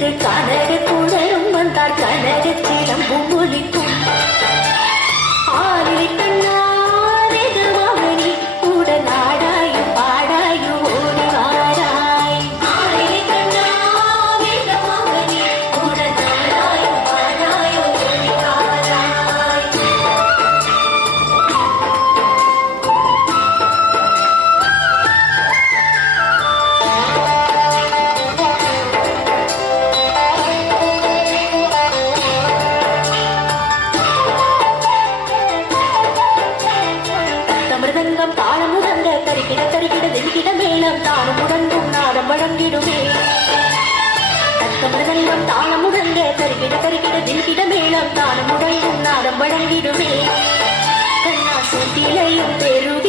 கண்ணுக்கு கனக குணரும் வந்தார் கனக சிலம்பும் ஒலிக்கும் ஆறிலை கண்ணா வேகமாமணி கூட நாடாயும் பாடாயும் ஓடி வாராய் ஆறிலை கண்ணா வேகமாமணி கூட நாடாயும் பாடாயும் ஓடி வாராய் மிருதங்கம் தாளம் முடங்க தரிக்கிட தரிக்கிட வெல்கிட மேளம் தானும் முடங்கும் நாதம் வழங்கிடுமே மிருதங்கம் தாளம் முடங்க தரிக்கிட தரிக்கிட வெல்கிட மேளம் தானும் முடங்கும் நாதம் வழங்கிடுமே கண்ணா சுத்திலையும் பெருதி